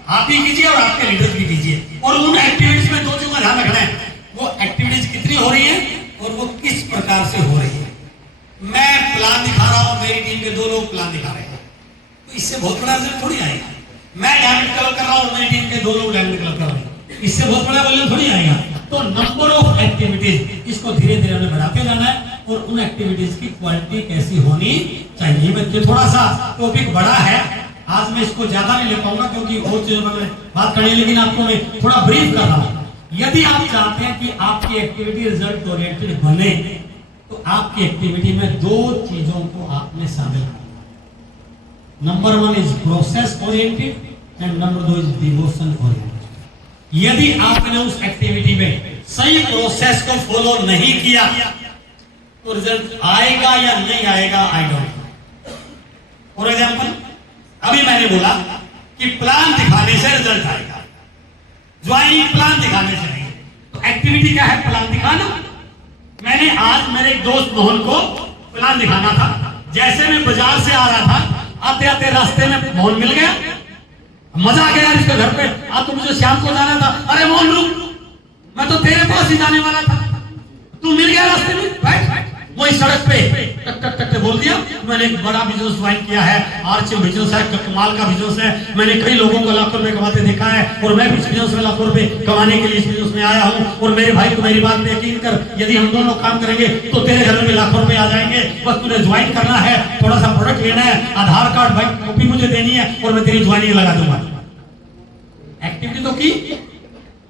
आप भी कीजिए और आपके लीडर्स भी कीजिए। और उन एक्टिविटीज में 2 चीजों का ध्यान रखना है, वो एक्टिविटीज कितनी हो रही है और वो किस प्रकार से हो रही है। मैं प्लान दिखा रहा हूं, मेरी टीम के 2 लोग प्लान दिखा रहे हैं, तो इससे बहुत बड़ा रिजल्ट थोड़ी आएगा। मैं डायमंड कलर कर रहा हूं, मेरी टीम के 2 लोग डायमंड कलर कर रहे हैं, इससे बहुत बड़ा रिजल्ट थोड़ी आएगा। तो नंबर ऑफ एक्टिविटीज, इसको धीरे धीरे हमें बढ़ाते जाना है, और उन एक्टिविटीज की क्वालिटी कैसी होनी चाहिए। ये थोड़ा सा टॉपिक बड़ा है, आज मैं इसको ज्यादा नहीं ले पाऊंगा क्योंकि और चीजों पर बात करनी है, लेकिन आपको मैं थोड़ा ब्रीफ कर रहा हूं। यदि आप चाहते हैं कि आपकी एक्टिविटी रिजल्ट ओरिएंटेड बने तो आपकी एक्टिविटी में 2 चीजों को आपने शामिल करना। Number 1 is process oriented and number 2 is devotion oriented. यदि आपने उस एक्टिविटी में सही प्रोसेस को फॉलो नहीं किया तो रिजल्ट आएगा या नहीं आएगा, I don't know. For example, अभी मैंने बोला कि प्लान दिखाने से रिजल्ट आएगा, ज्वाइनिंग प्लान दिखाने से नहीं। तो एक्टिविटी क्या है? प्लान दिखाना। मैंने आज मेरे एक दोस्त मोहन को प्लान दिखाना था। जैसे मैं बाजार से आ रहा था, आते आते रास्ते में मोहन मिल गया, मजा आ गया इसके घर पे। आज तो मुझे शाम को जाना था, अरे मोहन रुक, मैं तो तेरे पास ही जाने वाला था, तू मिल गया रास्ते में, बैठ। वही सड़क पे टक टक टक बोल दिया। मैंने एक बड़ा बिजनेस ज्वाइन किया है, आर्च बिजनेस है, कमाल का बिजनेस है। मैंने कई लोगों को लाखों रुपए कमाते देखा है, और मैं भी इस बिजनेस में लाखों रुपए कमाने के लिए इस बिजनेस में आया हूँ। और मेरे भाई को मेरी बात पे यकीन कर, यदि हम दोनों काम करेंगे तो तेरे घर में लाखों रुपए आ जाएंगे। बस तुझे ज्वाइन करना है, थोड़ा सा प्रोडक्ट लेना है, आधार कार्ड बैंक कॉपी मुझे देनी है, और मैं तेरी ज्वाइनिंग लगा दूंगा। एक्टिविटी तो की,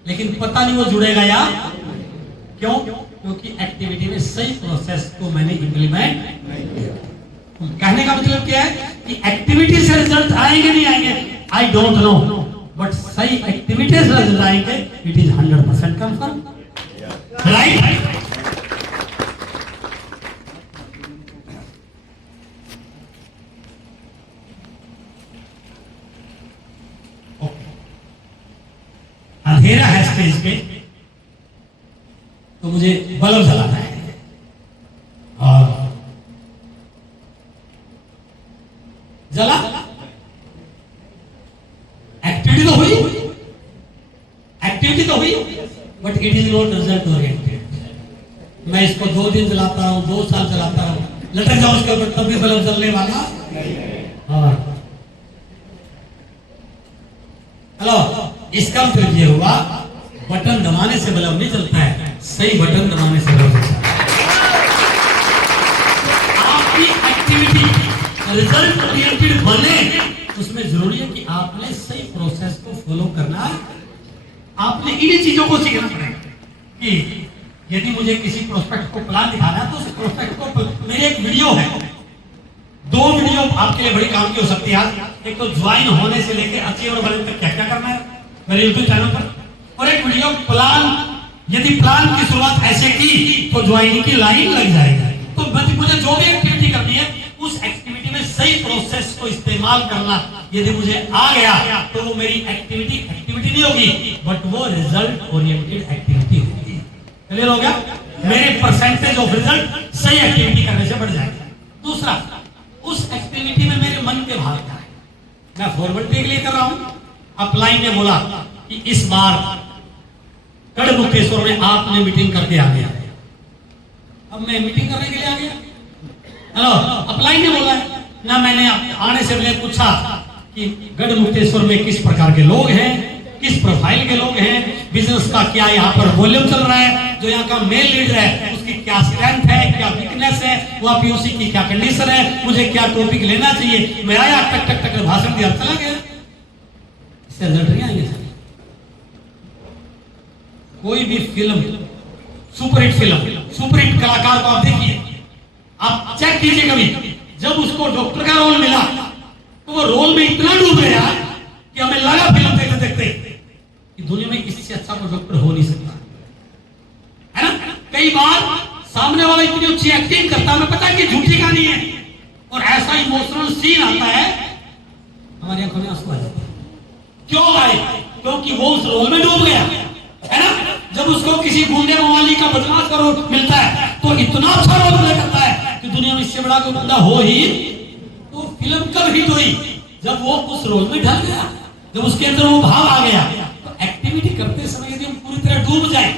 लेकिन पता नहीं वो जुड़ेगा या क्यों? क्योंकि एक्टिविटी में सही प्रोसेस को मैंने इंप्लीमेंट नहीं किया। कहने का मतलब क्या है कि एक्टिविटी से रिजल्ट आएंगे नहीं आएंगे, आई डोंट नो, बट सही एक्टिविटी से रिजल्ट आएंगे, इट इज 100% कंफर्म, राइट? अंधेरा है स्टेज पे तो मुझे बल्ब जलाना है, और जला, एक्टिविटी तो हुई, एक्टिविटी तो हुई, but it is not result oriented. मैं इसको 2 दिन चलाता हूं, 2 साल चलाता हूं, लटक जाओ उसके ऊपर, तब भी बल्ब चलने वाला। हाँ, हेलो, इसका मतलब ये हुआ बटन दबाने से बल्ब नहीं चलता है, सही बटन दबाने से बल्ब चलता है। आपकी एक्टिविटी रिजल्ट ओरिएंटेड बने, उसमें जरूरी है कि आपने सही प्रोसेस को फॉलो करना है। आपने इन्हीं चीजों को सीखना पड़ेगा कि यदि मुझे किसी प्रोस्पेक्ट को प्लान दिखाना है तो उस प्रोस्पेक्ट को, मेरी एक वीडियो है, 2 वीडियो आपके लिए बड़ी काम की हो सकती है आज। एक तो ज्वाइन होने से लेकर अचीवर बनने तक क्या क्या करना है मेरे यूट्यूब चैनल पर, और एक वीडियो प्लान, यदि प्लान की शुरुआत ऐसे की तो ज्वाइनिंग की लाइन लग जाएगी। तो मुझे जो भी एक्टिविटी करनी है उस एक्टिविटी में सही प्रोसेस को इस्तेमाल करना यदि मुझे आ गया तो वो मेरी एक्टिविटी नहीं होगी, बट वो रिजल्ट ओरिएंटेड एक्टिविटी होगी। क्लियर हो गया? मेरे परसेंटेज ऑफ रिजल्ट सही एक्टिविटी करने से बढ़ जाएगा। दूसरा, उस एक्टिविटी में मेरे मन के भाव क्या है। मैं फॉर्मेलिटी के लिए कर रहा हूं। अपलाइन ने बोला कि इस बार गढ़मुक्तेश्वर में आपने मीटिंग करके आ गया, अब मैं मीटिंग करने के लिए आ गया। हेलो, अपलाइन ने बोला ना, मैंने आने से पहले पूछा कि गढ़मुक्तेश्वर में किस प्रकार के लोग हैं, किस प्रोफाइल के लोग हैं, बिजनेस का क्या यहाँ पर वॉल्यूम चल रहा है, जो यहाँ का मेन लीडर है उसकी क्या स्ट्रेंथ है, क्या वीकनेस है, वहाँ पीओसी की क्या कंडीशन है, मुझे क्या टॉपिक लेना चाहिए। मैं आया, टक टक टक भाषण दिया, चला गया। इससे रिजल्ट नहीं आएंगे सर। कोई भी फिल्म, सुपरहिट फिल्म, सुपरहिट कलाकार को आप देखिए, आप चेक कीजिए कभी, जब उसको डॉक्टर का रोल मिला तो वो रोल में इतना डूब गया कि हमें लगा फिल्म देखते देखते कि दुनिया में इससे अच्छा कोई डॉक्टर हो नहीं सकता, है ना। कई बार सामने वाला इतनी अच्छी एक्टिंग करता है, हमें पता है कि झूठी कहानी है, और ऐसा इमोशनल सीन आता है, हमारी आंखों में आंसू आ जाते हैं। क्यों आए? क्योंकि वो उस रोल में डूब गया, है ना। जब उसको किसी गुंडे मवाली का बदमाश का रोल मिलता है तो इतना अच्छा रोल प्ले करता है कि दुनिया में इससे बड़ा कोई बंदा हो ही। तो फिल्म कब हिट हुई? जब वो उस रोल में ढल गया, जब उसके अंदर वो भाव आ गया। तो एक्टिविटी करते समय यदि हम पूरी तरह डूब जाए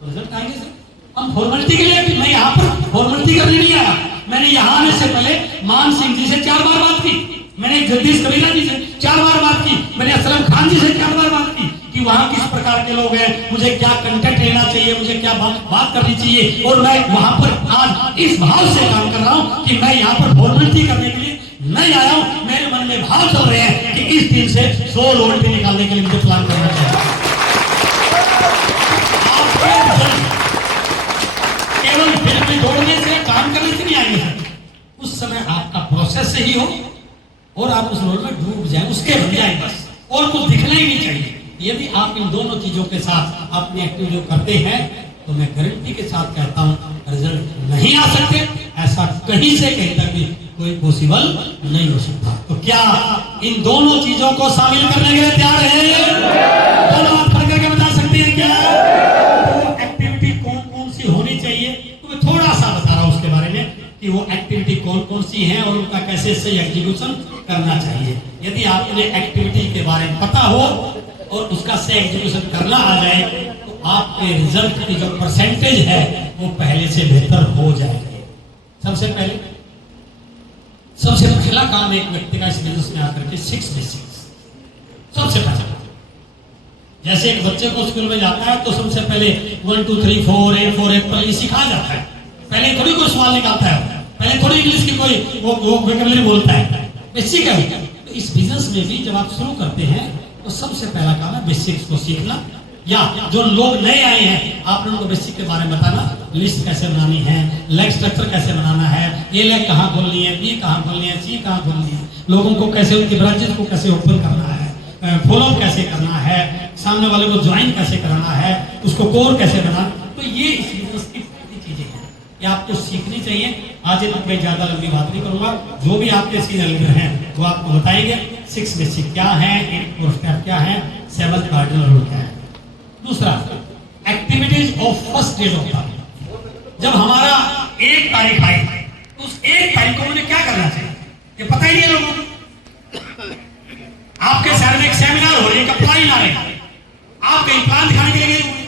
तो रिजल्ट आएंगे सर। हम फॉर्मेलिटी के लिए, मैं यहाँ पर फॉर्मेलिटी करने नहीं आया, मैंने यहाँ आने से पहले मान सिंह जी से 4 बार बात की, मैंने जगदीश कबीरा जी से 4 बार बात की, मैंने असलम खान जी से 4 बार बात की कि वहां किस प्रकार के लोग हैं, मुझे क्या कंटेंट लेना चाहिए, मुझे क्या बात करनी चाहिए। और मैं वहां पर आज इस भाव से काम कर रहा हूं कि मैं यहाँ पर फॉर्मेलिटी करने के लिए नहीं आया हूं। मेरे मन में भाव चल रहे हैं कि इस टीम से 100 लोल्टी निकालने के लिए मुझे प्लान करना चाहिए। केवल फिल्म में दौड़ने से, काम करने से नहीं आएंगे, उस समय आपका प्रोसेस से ही हो और आप उस रोल में डूब जाए, उसके बन जाए बस, और कुछ दिखना ही नहीं चाहिए। यदि आप इन दोनों चीजों के साथ अपनी एक्टिविटी करते हैं तो मैं गारंटी के साथ कहता हूं रिजल्ट नहीं आ सकते, ऐसा कहीं से कहीं तक भी कोई पॉसिबल नहीं हो सकता। तो क्या इन दोनों चीजों को शामिल करने के लिए तैयार है? दोनों हाथ खड़े करके बता सकते हैं क्या? तो एक्टिविटी कौन कौन सी होनी चाहिए, तो मैं थोड़ा सा बता रहा हूं उसके बारे में कि वो एक्टिविटी कौन कौन सी है और उनका कैसे सही एग्जीक्यूशन करना चाहिए। यदि आपने एक्टिविटी के बारे में पता हो और उसका सही एग्जीक्यूशन करना आ जाए तो आपके रिजल्ट की जो परसेंटेज है वो पहले से बेहतर हो जाएगी। सबसे पहला काम एक व्यक्ति का इस बिजनेस में आकर के 6 बेसिक्स सबसे पहले। जैसे एक बच्चे को स्कूल में जाता है तो सबसे पहले 1 2 3 4 A4 एप्पल ये सिखाया जाता है। पहले थोड़ी कोई सवाल निकालता है, पहले थोड़ी इंग्लिश की कोई वो वोकैबुलरी बोलता है, बेसिक है। तो इस बिजनेस में भी जब आप शुरू करते हैं तो सबसे पहला काम है बेसिक्स को सीखना, या जो लोग नए आए हैं आप लोगों को बेसिक के बारे में बताना, लिस्ट कैसे बनानी है, लेग स्ट्रक्चर कैसे बनाना है, ए लेग कहाँ खोलनी है, बी कहाँ खोलनी है, सी कहाँ खोलनी है, लोगों को कैसे उनकी ब्रांचेस को कैसे ओपन करना है, फॉलो कैसे करना है, सामने वाले को ज्वाइन कैसे कराना है, उसको कोर कैसे बनाना। तो ये इस बिजनेस की चीजें हैं, ये आपको सीखनी चाहिए। आज मैं ज्यादा लंबी बात नहीं करूंगा, जो भी आपके सीनियर लीडर हैं वो आपको बताएंगे 6 बेसिक क्या है, 8 कोर स्टेप क्या है, 7 कार्डिनल रूल क्या है। दूसरा, activities of first day of the month. जब हमारा 1 तारीख आई तो उस 1 तारीख को मुझे क्या करना चाहिए? ये पता ही नहीं है लोगों को। आपके शहर में एक सेमिनार हो रही है, अपलाइन आ रहे हैं, आप कहीं प्लान दिखाने के लिए गए हुए,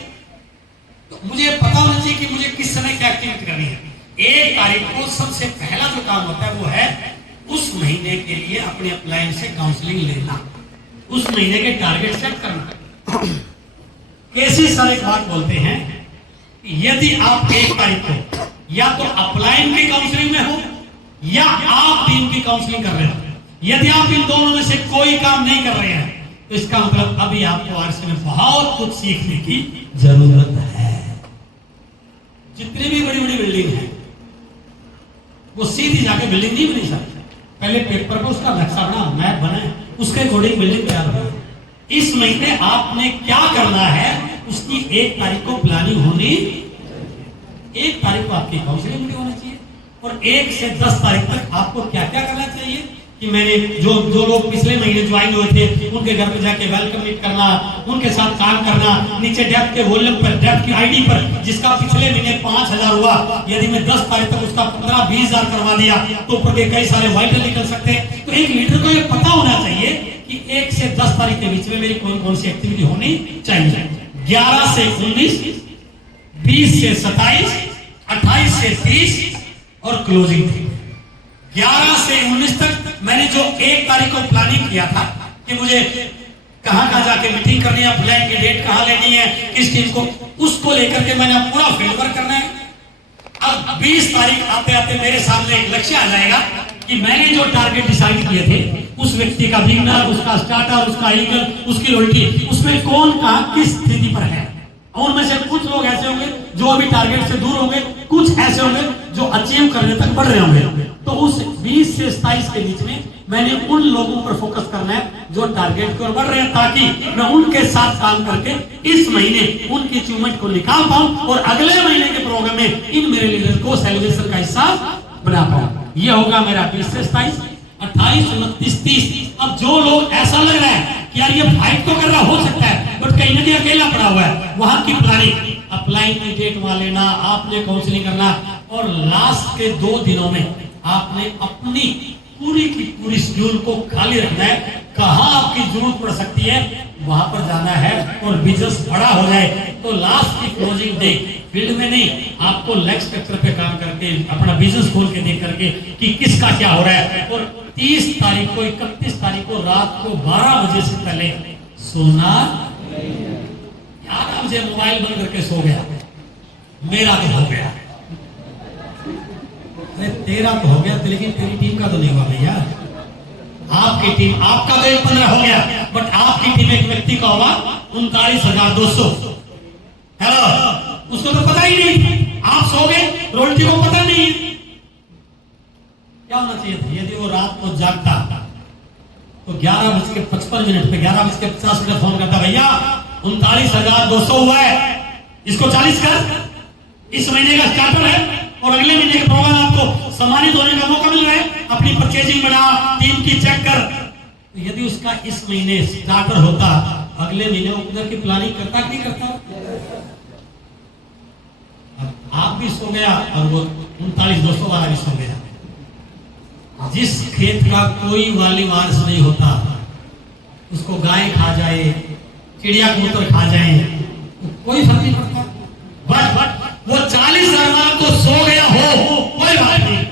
तो मुझे पता होना चाहिए कि मुझे किस समय क्या एक्टिविटी करनी है। 1 तारीख को सबसे पहला जो काम होता है वो है उस महीने के लिए अपने अपलाइन से काउंसलिंग लेना, उस महीने के टारगेट सेट करना। केसी सर एक बात बोलते हैं, यदि आप 1 तारीख को या तो अपलाइन की काउंसलिंग में हो या आप टीम की काउंसलिंग कर रहे हो, यदि आप इन दोनों में से कोई काम नहीं कर रहे हैं तो इसका मतलब अभी आपको आरसी में बहुत कुछ सीखने की जरूरत है। जितनी भी बड़ी बड़ी बिल्डिंग है वो सीधी जाके बिल्डिंग नहीं बनी सकती, पहले पेपर पर उसका नक्शा बना, मैप बनाए, उसके अकॉर्डिंग बिल्डिंग तैयार हो। इस महीने आपने क्या करना है उसकी 1 तारीख को प्लानिंग होनी, 1 तारीख को आपकी काउंसलिंग भी होना चाहिए और 1 से 10 तारीख तक आपको क्या क्या करना चाहिए कि मैंने जो लोग पिछले महीने ज्वाइन हुए थे उनके घर पे जाके वेलकम मीट करना, उनके साथ काम करना, नीचे डेप्थ के वॉल्यूम पर, डेप्थ की आईडी पर जिसका पिछले महीने 5000 हुआ, यदि मैं 10 तारीख तक उसका 15-20 हजार करवा दिया तो ऊपर के कई सारे वाइटल निकल सकते हैं। तो एक लीडर को ये पता होना चाहिए कि 1 से 10 तारीख के बीच में मेरी कौन कौन सी एक्टिविटी होनी चाहिए। 11 से 19, 20 से 27, 28 से 30 और क्लोजिंग थी। 11 से 19 तक मैंने जो 1 तारीख को प्लानिंग किया था कि मुझे कहां जाके मीटिंग करनी है, प्लान की डेट कहां लेनी है, किस टीम को, उसको लेकर के मैंने पूरा फील्ड वर्क करना है। अब 20 तारीख आते आते मेरे सामने एक लक्ष्य आ जाएगा कि मैंने जो टारगेट डिसाइड किए थे उस व्यक्ति का बिगनर, उसका स्टार्टर, उसका ईगल, उसकी लॉयल्टी, उसमें कौन कहां किस स्थिति पर है। और उनमें से कुछ लोग ऐसे होंगे जो अभी टारगेट से दूर होंगे, कुछ ऐसे होंगे जो अचीव करने तक बढ़ रहे होंगे। तो उस 20 से 27 के बीच में मैंने उन लोगों पर फोकस करना है जो टारगेट की ओर बढ़ रहे हैं, ताकि मैं उनके साथ काम करके इस महीने उनकी अचीवमेंट को निकाल पाऊं और अगले महीने के प्रोग्राम में इन मेरे लीडर को सेलिब्रेशन का हिस्सा बना पाऊं। यह होगा मेरा 20 से 27, 28, 29, 30। अब जो लोग ऐसा लग रहा है कि यार ये फाइट तो कर रहा हो सकता है बट कहीं ना कहीं अकेला पड़ा हुआ है, वहां की प्लानिंग, अप्लाई की डेट वहां लेना, आपने काउंसलिंग करना और लास्ट के 2 दिनों में आपने अपनी पूरी की पूरी शेड्यूल को खाली रखना है। कहां आपकी जरूरत पड़ सकती है वहां पर जाना है और बिजनेस बड़ा हो जाए तो लास्ट की क्लोजिंग डे फील्ड में नहीं, आपको लेग स्ट्रक्चर पे काम करके अपना बिजनेस खोल के देख करके कि किसका क्या हो रहा है। और 30 तारीख को 31 तारीख को रात को 12 बजे से पहले सोना, 11 बजे मोबाइल बंद करके सो गया, मेरा तो हो गया। अरे तेरा तो हो गया लेकिन तेरी टीम का तो नहीं हुआ भैया। आपकी टीम, आपका तो 15 हो गया बट आपकी टीम एक व्यक्ति का होगा 39,200। हेलो, उसको तो पता ही नहीं, आप सो गए, रोटी को पता नहीं। क्या होना चाहिए था यदि वो रात को जागता तो 11:55 पे 11:50 फोन करता, भैया 39,200 हुआ है, इसको 40 कर, इस महीने का स्टार्टर है और अगले महीने के प्रोग्राम आपको सम्मानित होने का मौका मिल रहा है, अपनी परचेजिंग बढ़ा, टीम की चेक कर। तो यदि उसका इस महीने स्टार्टर होता, अगले महीने वो उधर की प्लानिंग करता कि नहीं करता। आप भी सो गया और वो 39,200 वाला भी सो गया। जिस खेत का कोई वाली वारिस नहीं होता उसको गाय खा जाए, चिड़िया कबूतर खा जाए, तो कोई फर्क नहीं पड़ता। बट वो 40,000 वाला तो सो गया हो कोई बात नहीं,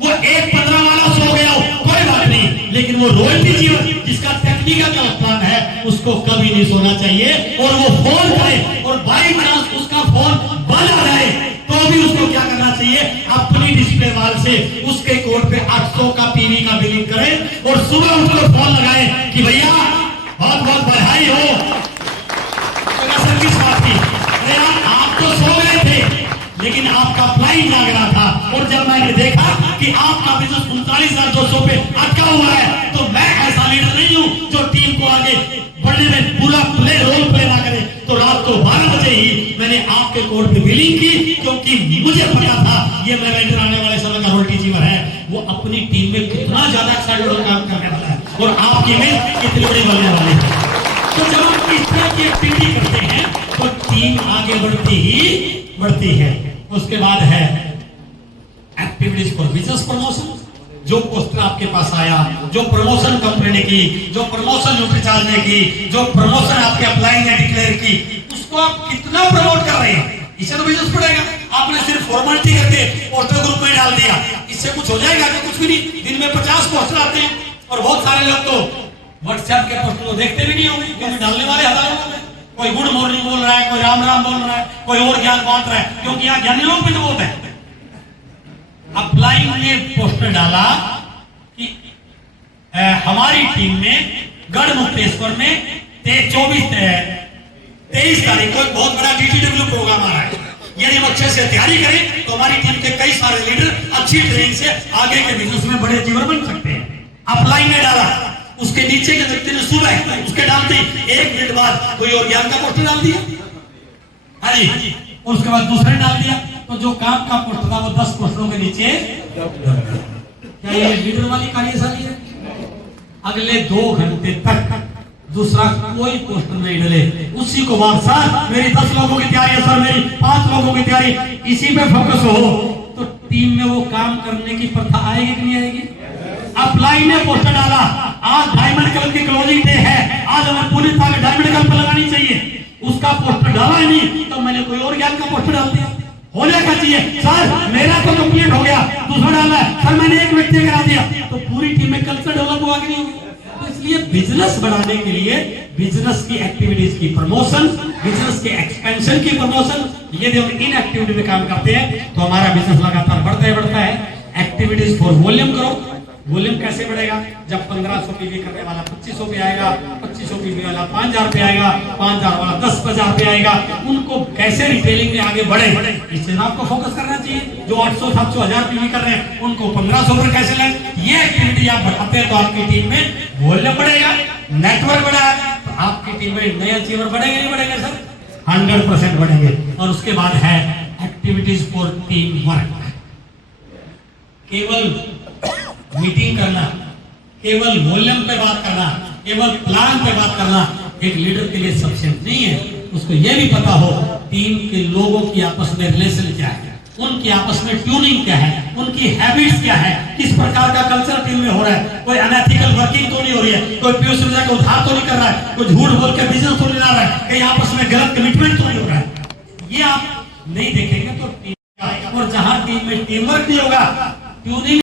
वो 1.15 वाला सो गया हो कोई बात नहीं, लेकिन वो रॉयल्टी जीवन जिसका टेक्निकल प्लान है उसको कभी नहीं सोना चाहिए। और वो फोन करे और बाई चांस उसका फोन बंद आ जाए तो भी उसको क्या करना चाहिए, अपनी डिस्प्ले वाल से उसके कोड पे 800 का पीवी का बिलिंग करें और सुबह उसको फोन लगाए कि भैया बहुत बहुत बधाई हो सर्विस बात की। अरे यार आप तो सो गए थे लेकिन आपका फ्लाइंग जाग रहा था और जब मैंने देखा कि आपका बिजनेस 39,200 पे अटका हुआ है तो मैं ऐसा लीडर नहीं हूं जो टीम को आगे बढ़ने में पूरा रोल प्ले ना करे। तो रात को 12 बजे ही मैंने आपके कोड पे बिलिंग की, क्योंकि मुझे पता था ये मेरा लीडर आने वाले समय का रोल टीचर है, वो अपनी टीम में कितना ज्यादा एक्साइटेड होकर काम करने वाला है और आपकी में कितनी बड़ी बनने वाली है। तो जब आप इस तरह की एक्टिविटी करते हैं तो टीम आगे बढ़ती है। उसके बाद है एक्टिविटीज फॉर बिजनेस प्रमोशन, जो पोस्टर आपके पास आया, जो प्रमोशन कंपनी ने की, जो प्रमोशन न्यूट्रीचार्ज ने की, जो प्रमोशन आपके अप्लाई ने डिक्लेयर की, उसको आप कितना प्रमोट कर रहे हैं, इससे तो बिजनेस बढ़ेगा। आपने सिर्फ फॉर्मेलिटी करके पोस्टर ग्रुप में डाल दिया, इससे कुछ हो जाएगा कि कुछ भी नहीं। दिन में 50 पोस्टर आते हैं और बहुत सारे लोग तो व्हाट्सएप के पोस्टर को देखते भी नहीं होंगे, क्योंकि डालने वाले हजारों लोग हैं। कोई गुड मॉर्निंग बोल रहा है, कोई राम राम बोल रहा है, कोई और ज्ञान बांट रहा है, क्योंकि यहाँ ज्ञानी लोग भी तो बहुत है। अप्लाई ने पोस्टर डाला कि हमारी टीम में गढ़मुक्तेश्वर में 23 तारीख को एक बहुत बड़ा DTW प्रोग्राम आ रहा है। यदि हम अच्छे से तैयारी करें तो हमारी टीम के कई सारे लीडर अच्छी ट्रेनिंग से आगे के बिजनेस में बड़े अचीवर बन सकते हैं। अप्लाई ने डाला, उसके नीचे के व्यक्ति ने सुबह उसके डालते 1 मिनट बाद कोई और ज्ञान का पोस्टर डाल दिया, हाँ जी, उसके बाद दूसरे डाल दिया, तो जो काम का पोस्टर था वो 10 पोस्टरों के नीचे। क्या ये लीडर वाली कार्यशाली है? अगले 2 घंटे तक दूसरा कोई पोस्टर नहीं डले, उसी को बात सर मेरी 10 लोगों की तैयारी है, सर मेरी 5 लोगों की तैयारी, इसी पे फोकस हो तो टीम में वो काम करने की प्रथा आएगी कि नहीं आएगी? अप्लाई ने पोस्टर डाला, आज डायमंड कलर की क्लोजिंग डे है, आज हमें पूरी तरह डायमंड कलर पर लगानी चाहिए, उसका पोस्टर डाला ही नहीं तो मैंने कोई और ज्ञान का पोस्टर डाल दिया। होने का चाहिए सर मेरा तो कंप्लीट हो गया, दूसरा डाला है सर मैंने एक व्यक्ति करा दिया, तो पूरी टीम में कल्चर डेवलप हुआ कि नहीं होगा? तो इसलिए बिजनेस बढ़ाने के लिए बिजनेस की एक्टिविटीज की प्रमोशन, बिजनेस के एक्सपेंशन की प्रमोशन, यदि हम इन एक्टिविटी में काम करते हैं तो हमारा बिजनेस लगातार बढ़ता है। एक्टिविटीज फॉर वॉल्यूम करो। वॉल्यूम कैसे बढ़ेगा? जब 1500 पीवी करने वाला 2500 पे आएगा, 2500 पीवी वाला 5000 पे आएगा, 5000 वाला 10,000 पे आएगा, उनको कैसे रिटेलिंग में आगे बढ़े, इससे आपको फोकस करना चाहिए। जो 800, 700, 1000 पीवी कर रहे हैं उनको 1500 पर कैसे लें, ये एक्टिविटी आप बढ़ाते हैं तो आपकी टीम में वॉल्यूम बढ़ेगा, नेटवर्क बढ़ेगा, तो आपकी टीम में नए अचीवर बढ़ेंगे नहीं बढ़ेंगे सर? 100% बढ़ेंगे। और उसके बाद है एक्टिविटीज फॉर टीम वर्क। केवल मीटिंग करना, केवल वॉल्यूम पे बात करना, केवल प्लान पे बात करना एक लीडर के लिए सफिशिएंट नहीं है। उसको यह भी पता हो टीम के लोगों की आपस में रिलेशन क्या है, उनकी आपस में ट्यूनिंग क्या है, उनकी हैबिट्स क्या है, किस प्रकार का कल्चर टीम में हो रहा है, कोई अनएथिकल वर्किंग तो नहीं हो रही है, कोई पीयूष का उधार तो नहीं कर रहा है, कोई झूठ बोल के बिजनेस तो नहीं ला रहा है, कहीं आपस में गलत कमिटमेंट तो नहीं हो रहा है। ये आप नहीं देखेंगे तो टीम, और जहां टीम में टीम वर्क नहीं होगा, ट्यूनिंग